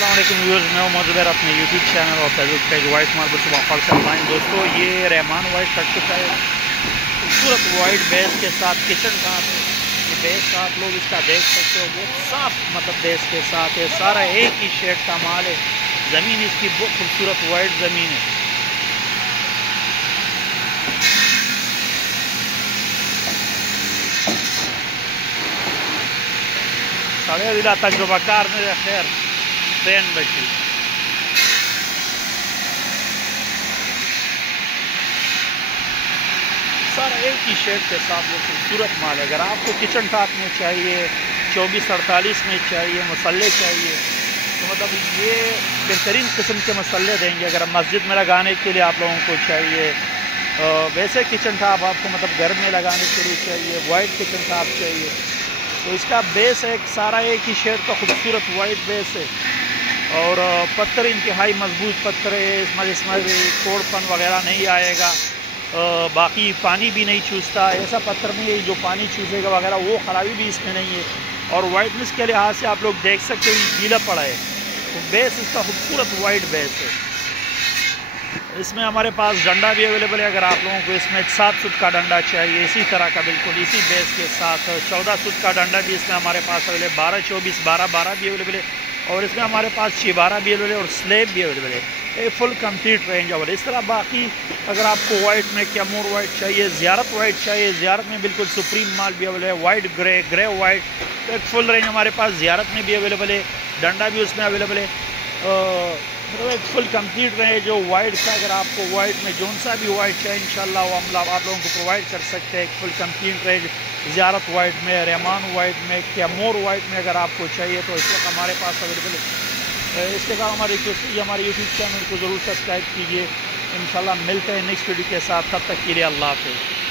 अस्सलाम वालेकुम व्यूअर्स, मैं हूं मौजूद अपने यूट्यूब चैनल और फेसबुक पेज वाइट मार्बल से वापस से ऑनलाइन। दोस्तों, ये रहमान वाइट कट चुका है खूबसूरत वाइट बेस के साथ किचन टॉप है। ये बेस आप लोग इसका देख सकते हो, बहुत साफ मतलब बेस के साथ है, सारा एक ही शेड का माल है। ज़मीन इसकी बहुत खूबसूरत वाइट ज़मीन है। साढ़े दिला तजुर्बाकार मेरे खैर ट्रेन बची सारा एक ही शेड के साथ वो खूबसूरत माल है। अगर आपको किचन टॉप में चाहिए, 24-48 में चाहिए, मसल्ले चाहिए, तो मतलब ये बेहतरीन किस्म के मसल्ले देंगे। अगर मस्जिद में लगाने के लिए आप लोगों को चाहिए, वैसे किचन टॉप आपको मतलब घर में लगाने के लिए चाहिए, वाइट किचन टॉप चाहिए, तो इसका बेस है सारा एक ही शेड का खूबसूरत वाइट बेस है। और पत्थर इंतहाई मजबूत पत्थर है, इसमें कोड़पन वगैरह नहीं आएगा। बाकी पानी भी नहीं चूसता, ऐसा पत्थर नहीं है जो पानी चूसेगा वगैरह, वो ख़राबी भी इसमें नहीं है। और वाइटनेस के लिहाज से आप लोग देख सकते हो गीला पड़ा है, तो बेस इसका खूबसूरत वाइट बेस है। इसमें हमारे पास डंडा भी अवेलेबल है। अगर आप लोगों को इसमें 7 फुट का डंडा चाहिए इसी तरह का बिल्कुल इसी बेस के साथ, 14 फुट का डंडा भी इसमें हमारे पास अवेलेबल, 12-24, 12-12 भी अवेलेबल है। और इसमें हमारे पास 6-12 भी अवेलेबल है और स्लेब भी अवेलेबल है। एक फुल कंप्लीट रेंज अवेलेबल। इस तरह बाकी अगर आपको वाइट में कैमूर वाइट चाहिए, ज़ियारत वाइट चाहिए, ज़ियारत में बिल्कुल सुप्रीम माल भी अवेलेबल है, वाइट ग्रे, ग्रे वाइट, तो एक फुल रेंज हमारे पास ज़ियारत में भी अवेलेबल है। डंडा भी उसमें अवेलेबल है। मतलब एक फुल कंप्लीट रेंज जो वाइट का, अगर आपको वाइट में जौन सा भी वाइट चाहिए इंशाल्लाह वो हम आप लोगों को प्रोवाइड कर सकते हैं। एक फुल कंप्लीट रेंज ज़ियारत वाइट में, रहमान वाइट में, कैमूर वाइट में अगर आपको चाहिए तो इस वक्त हमारे पास अवेलेबल है। इसके साथ हमारे यूट्यूब चैनल को ज़रूर सब्सक्राइब कीजिए। इंशाल्लाह मिलते हैं नेक्स्ट वीडियो के साथ, तब तक के लिए अल्लाह हाफ़िज़।